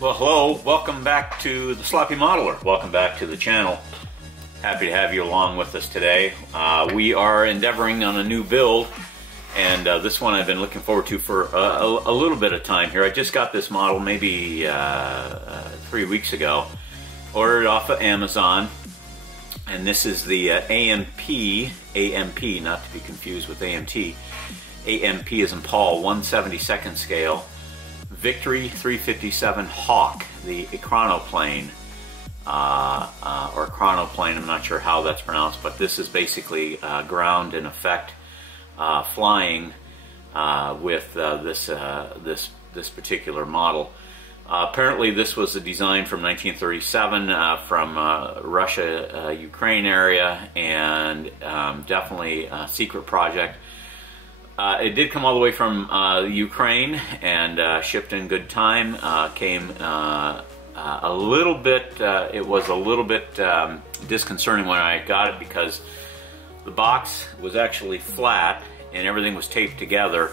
Well, hello, welcome back to the Sloppy Modeler. Welcome back to the channel. Happy to have you along with us today. We are endeavoring on a new build, and this one I've been looking forward to for a little bit of time here. I just got this model maybe 3 weeks ago. Ordered it off of Amazon, and this is the AMP, not to be confused with AMT. AMP is in Paul, 1/72nd scale. Victory 357 Hawk, the Ekranoplan, or Ekranoplan, I'm not sure how that's pronounced, but this is basically ground in effect flying with this particular model. Apparently this was a design from 1937 from Russia, Ukraine area, and definitely a secret project. It did come all the way from Ukraine and shipped in good time. Came a little bit, it was a little bit disconcerting when I got it because the box was actually flat and everything was taped together,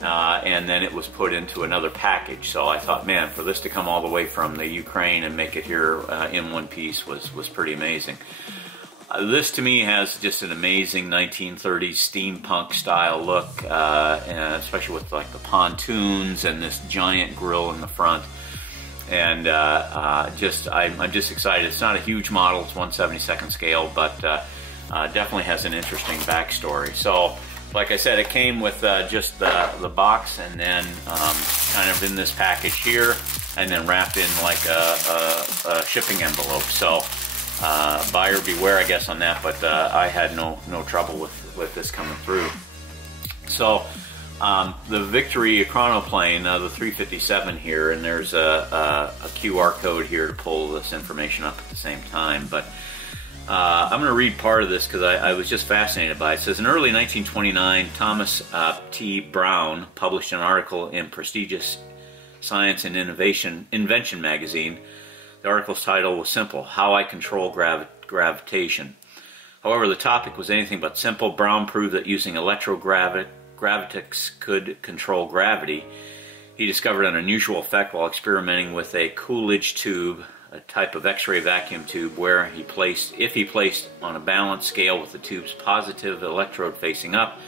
and then it was put into another package. So I thought, man, for this to come all the way from the Ukraine and make it here in one piece was pretty amazing. This to me has just an amazing 1930s steampunk style look, and especially with like the pontoons and this giant grille in the front. And I'm just excited. It's not a huge model, it's 1/72nd scale, but definitely has an interesting backstory. So, like I said, it came with just the box, and then kind of in this package here, and then wrapped in like a shipping envelope. So. Buyer beware, I guess, on that, but I had no trouble with this coming through. So the Victory Ekranoplan, the 357 here, and there's a QR code here to pull this information up at the same time. But I'm going to read part of this because I was just fascinated by it. It says, in early 1929, Thomas T. Brown published an article in prestigious Science and Invention magazine. The article's title was simple: How I Control Gravitation. However, the topic was anything but simple. Brown proved that using electrogravitics could control gravity. He discovered an unusual effect while experimenting with a Coolidge tube, a type of X-ray vacuum tube, where if he placed on a balance scale with the tube's positive electrode facing up,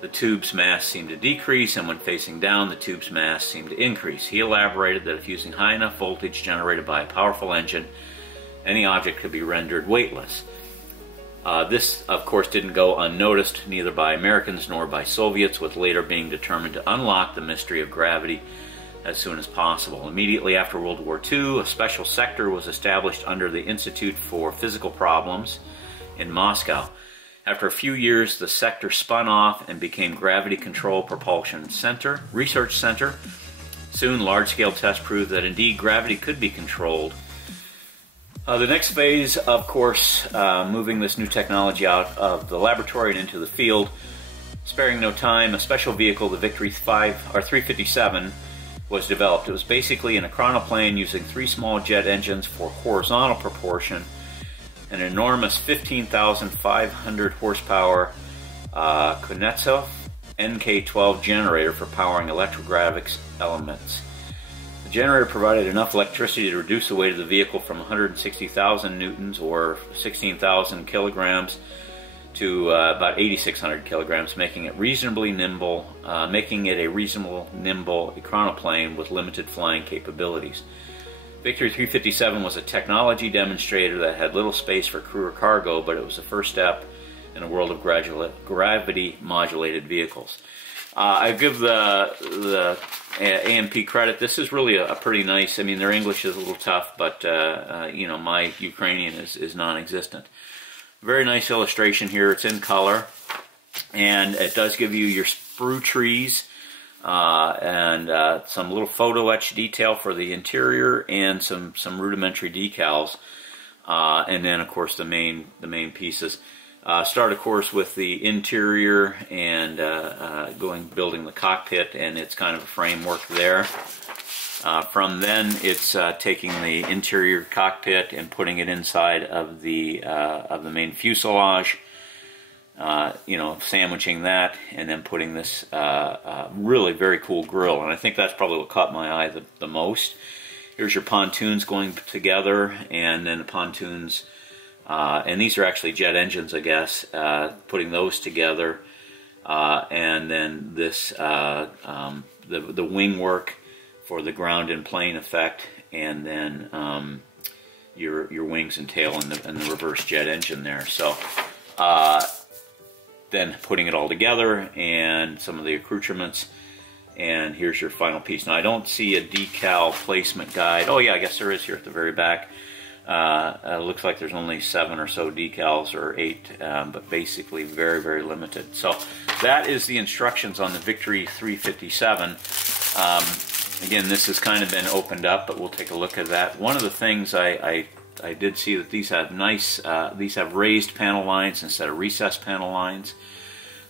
the tube's mass seemed to decrease, and when facing down, the tube's mass seemed to increase. He elaborated that if using high enough voltage generated by a powerful engine, any object could be rendered weightless. This, of course, didn't go unnoticed, neither by Americans nor by Soviets, with later being determined to unlock the mystery of gravity as soon as possible. Immediately after World War II, a special sector was established under the Institute for Physical Problems in Moscow. After a few years, the sector spun off and became Gravity Control Propulsion Research Center. Soon, large-scale tests proved that indeed gravity could be controlled. The next phase, of course, moving this new technology out of the laboratory and into the field. Sparing no time, a special vehicle, the Victory 357, was developed. It was basically an Ekranoplan using 3 small jet engines for horizontal propulsion, an enormous 15,500 horsepower Kuznetsov NK12 generator for powering electrogravitics elements. The generator provided enough electricity to reduce the weight of the vehicle from 160,000 newtons or 16,000 kilograms to about 8,600 kilograms, making it a reasonable nimble Ekranoplan with limited flying capabilities. Victory 357 was a technology demonstrator that had little space for crew or cargo, but it was the first step in a world of gravity-modulated vehicles. I give the AMP credit. This is really a pretty nice, I mean, their English is a little tough, but you know, my Ukrainian is non-existent. Very nice illustration here. It's in color, and it does give you your sprue trees, and some little photo etch detail for the interior, and some rudimentary decals, and then of course the main pieces. Start of course with the interior and building the cockpit, and it's kind of a framework there. From then it's taking the interior cockpit and putting it inside of the main fuselage. You know, sandwiching that, and then putting this really very cool grille, and I think that's probably what caught my eye the most. Here's your pontoons going together, and then the pontoons, and these are actually jet engines, I guess, putting those together, and then this, the wing work for the ground and plane effect, and then your wings and tail and the reverse jet engine there. So then putting it all together and some of the accoutrements, and here's your final piece. Now I don't see a decal placement guide. Oh yeah, I guess there is here at the very back. It looks like there's only 7 or so decals, or 8, but basically very, very limited. So that is the instructions on the Victory 357. Again, this has kind of been opened up, but we'll take a look at that. One of the things I did see that these have nice, these have raised panel lines instead of recessed panel lines.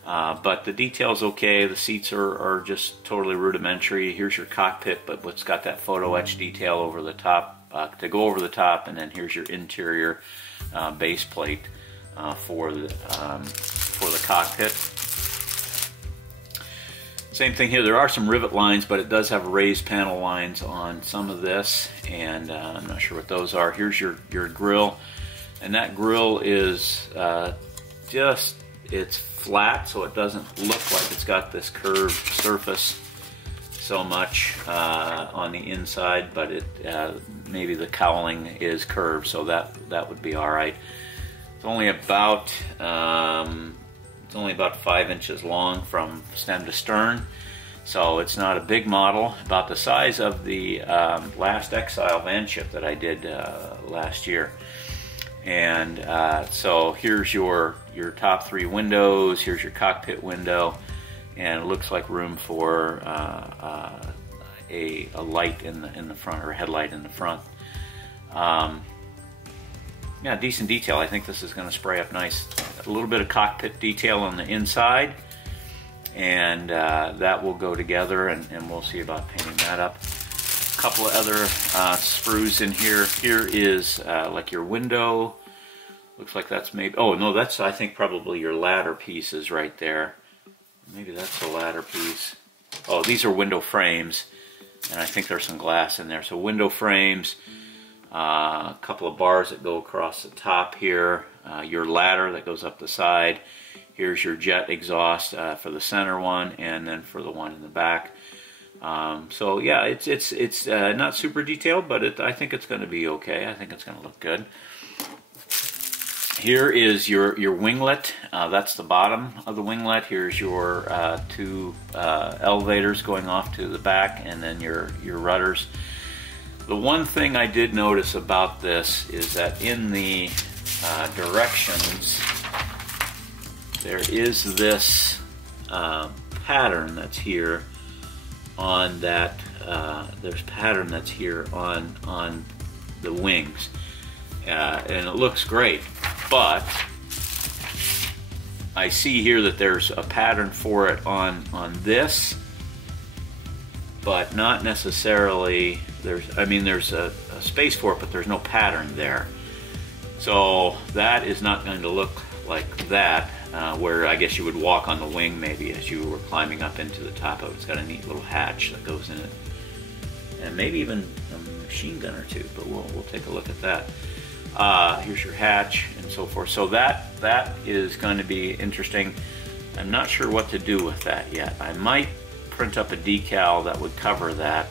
But the detail's okay. The seats are just totally rudimentary. Here's your cockpit, but it's got that photo etch detail over the top, to go over the top, and then here's your interior base plate for the cockpit. Same thing here. There are some rivet lines, but it does have raised panel lines on some of this, and I'm not sure what those are. Here's your grille, and that grille is just, it's flat, so it doesn't look like it's got this curved surface so much on the inside, but it maybe the cowling is curved, so that would be all right. It's only about 5 inches long from stem to stern, so it's not a big model, about the size of the last Exile van ship that I did last year. And so here's your top 3 windows, here's your cockpit window, and it looks like room for a light in the front, or a headlight in the front. Yeah, decent detail. I think this is going to spray up nice. A little bit of cockpit detail on the inside, and that will go together, and we'll see about painting that up. A couple of other sprues in here. Here is like your window. Looks like that's maybe, oh no, that's I think probably your ladder pieces right there. Maybe that's the ladder piece. Oh, these are window frames, and I think there's some glass in there. So window frames, a couple of bars that go across the top here, your ladder that goes up the side. Here's your jet exhaust for the center one, and then for the one in the back. So yeah, it's not super detailed, but I think it's going to be okay. I think it's going to look good. Here is your winglet. That's the bottom of the winglet. Here's your 2 elevators going off to the back, and then your rudders. The one thing I did notice about this is that in the directions there is this pattern that's here on that. There's pattern that's here on the wings, and it looks great. But I see here that there's a pattern for it on this, but not necessarily. There's a space for it, but there's no pattern there. So that is not going to look like that, where I guess you would walk on the wing maybe as you were climbing up into the top of it. It's got a neat little hatch that goes in it, and maybe even a machine gun or 2, but we'll take a look at that. Here's your hatch and so forth. So that is going to be interesting. I'm not sure what to do with that yet. I might print up a decal that would cover that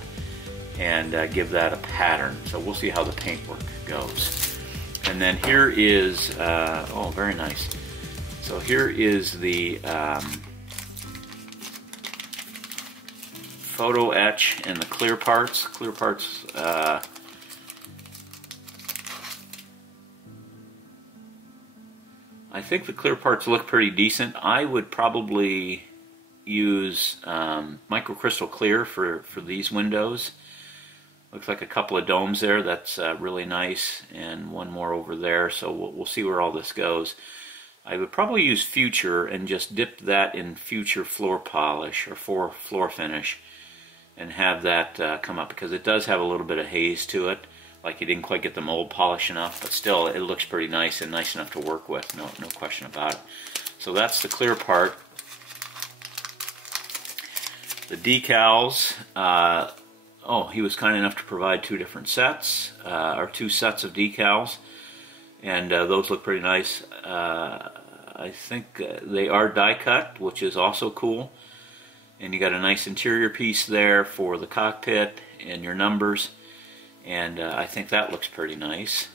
and give that a pattern. So we'll see how the paintwork goes. And then here is, oh, very nice. So here is the photo etch and the clear parts. Clear parts. I think the clear parts look pretty decent. I would probably use microcrystal clear for these windows. Looks like a couple of domes there. That's really nice, and one more over there. So we'll see where all this goes. I would probably use Future and just dip that in Future floor polish or floor finish, and have that come up, because it does have a little bit of haze to it. Like you didn't quite get the mold polish enough, but still it looks pretty nice and nice enough to work with. No question about it. So that's the clear part. The decals, oh, he was kind enough to provide two different sets, or two sets of decals, and those look pretty nice. I think they are die cut, which is also cool. And you got a nice interior piece there for the cockpit and your numbers, and I think that looks pretty nice.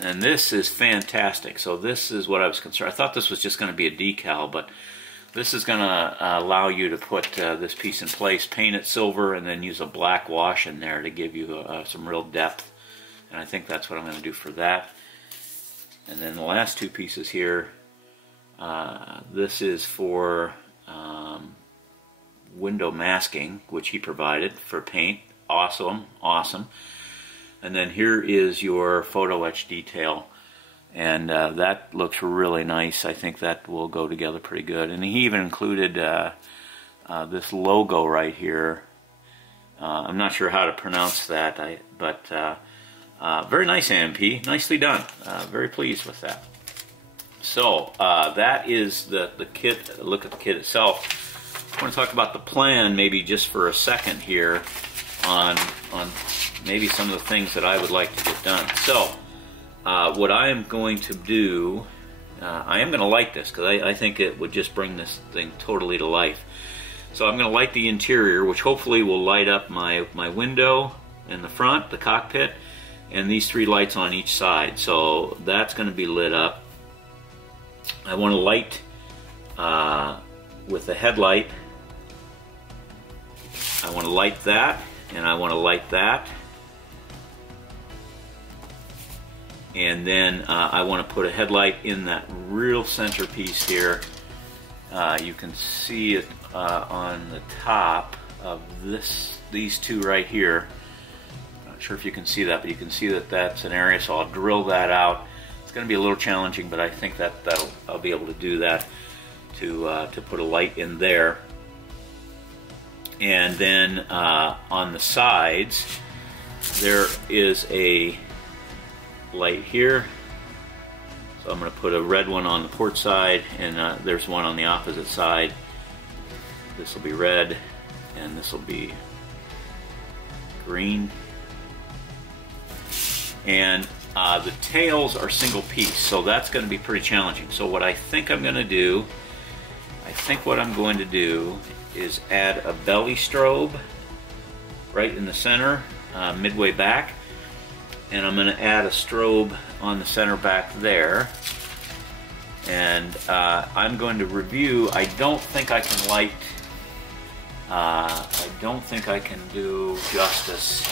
And this is fantastic. So this is what I was concerned. I thought this was just going to be a decal, but this is going to allow you to put this piece in place, paint it silver, and then use a black wash in there to give you some real depth. And I think that's what I'm going to do for that. And then the last two pieces here, this is for window masking, which he provided for paint. Awesome, awesome. And then here is your photo etch detail, and that looks really nice. I think that will go together pretty good. And he even included this logo right here. I'm not sure how to pronounce that, but very nice, AMP. Nicely done. Very pleased with that. So that is the kit. Look at the kit itself. I want to talk about the plan maybe just for a second here on maybe some of the things that I would like to get done. So what I am going to do, I am going to light this because I think it would just bring this thing totally to life. So I'm going to light the interior, which hopefully will light up my window in the front, the cockpit, and these three lights on each side. So that's going to be lit up. I want to light with the headlight. I want to light that, and I want to light that. And then I want to put a headlight in that real centerpiece here. You can see it on the top of these two right here. Not sure if you can see that, but you can see that that's an area, so I'll drill that out. It's going to be a little challenging, but I think I'll be able to do that to put a light in there. And then on the sides, there is a light here. So I'm going to put a red one on the port side, and there's one on the opposite side. This will be red, and this will be green. And the tails are single piece, so that's going to be pretty challenging. So what I think I'm going to do, is add a belly strobe right in the center, midway back, and I'm going to add a strobe on the center back there. And I'm going to review. I don't think I can light. I don't think I can do justice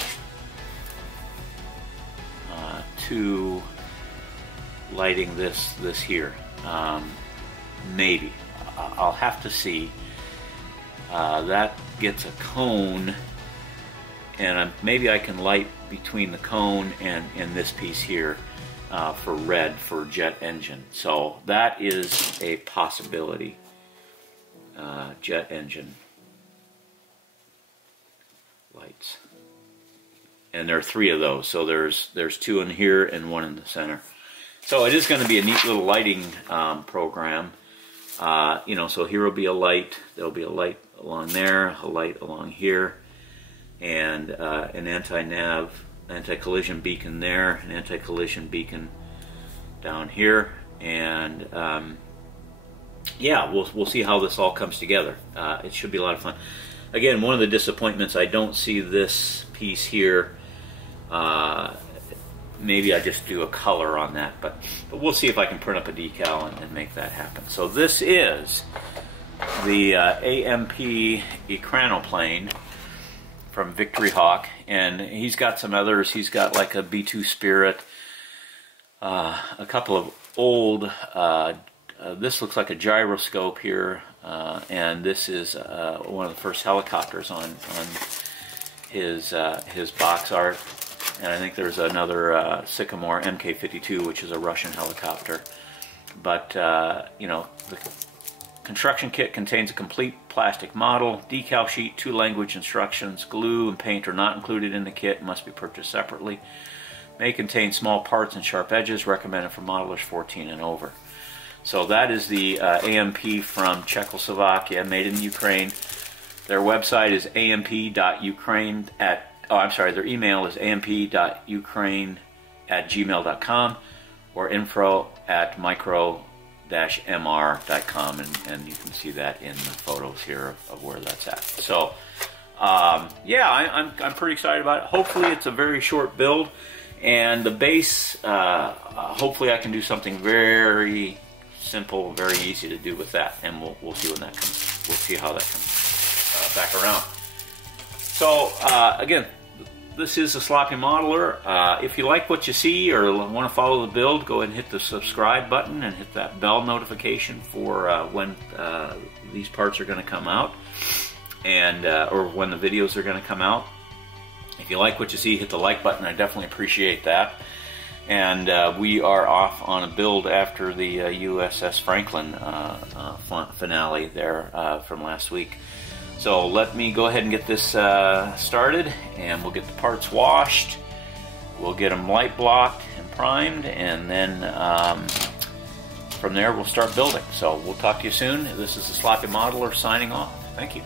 to lighting this here. Maybe I'll have to see. That gets a cone, and maybe I can light between the cone and this piece here for red for jet engine. So that is a possibility. Jet engine lights, and there are three of those. So there's two in here and one in the center. So it is going to be a neat little lighting program. You know, so here will be a light. There'll be a light along there, a light along here, and an anti-collision beacon there, an anti-collision beacon down here, and yeah, we'll see how this all comes together. It should be a lot of fun. Again, one of the disappointments, I don't see this piece here. Maybe I just do a color on that, but we'll see if I can print up a decal and make that happen. So this is the AMP Ekranoplan from Victory Hawk, and he's got some others. He's got like a B-2 Spirit, a couple of old, this looks like a gyroscope here, and this is one of the first helicopters on his box art. And I think there's another Sycamore Mk-52, which is a Russian helicopter. But, you know, the construction kit contains a complete plastic model, decal sheet, 2 language instructions, glue and paint are not included in the kit, must be purchased separately. May contain small parts and sharp edges, recommended for modelers 14 and over. So that is the AMP from Czechoslovakia, made in Ukraine. Their website is amp.ukraine at, oh, I'm sorry, their email is amp.ukraine@gmail.com or info@micro-mr.com, and you can see that in the photos here of where that's at. So, yeah, I'm pretty excited about it. Hopefully it's a very short build, and the base, hopefully I can do something very simple, very easy to do with that, and we'll see when that comes. We'll see how that comes back around. So again, this is a Sloppy Modeler. If you like what you see or want to follow the build, go ahead and hit the subscribe button and hit that bell notification for when these parts are going to come out, and or when the videos are going to come out. If you like what you see, hit the like button. I definitely appreciate that. And we are off on a build after the USS Franklin finale there from last week. So let me go ahead and get this started, and we'll get the parts washed. We'll get them light blocked and primed, and then from there we'll start building. So we'll talk to you soon. This is the Sloppy Modeler signing off. Thank you.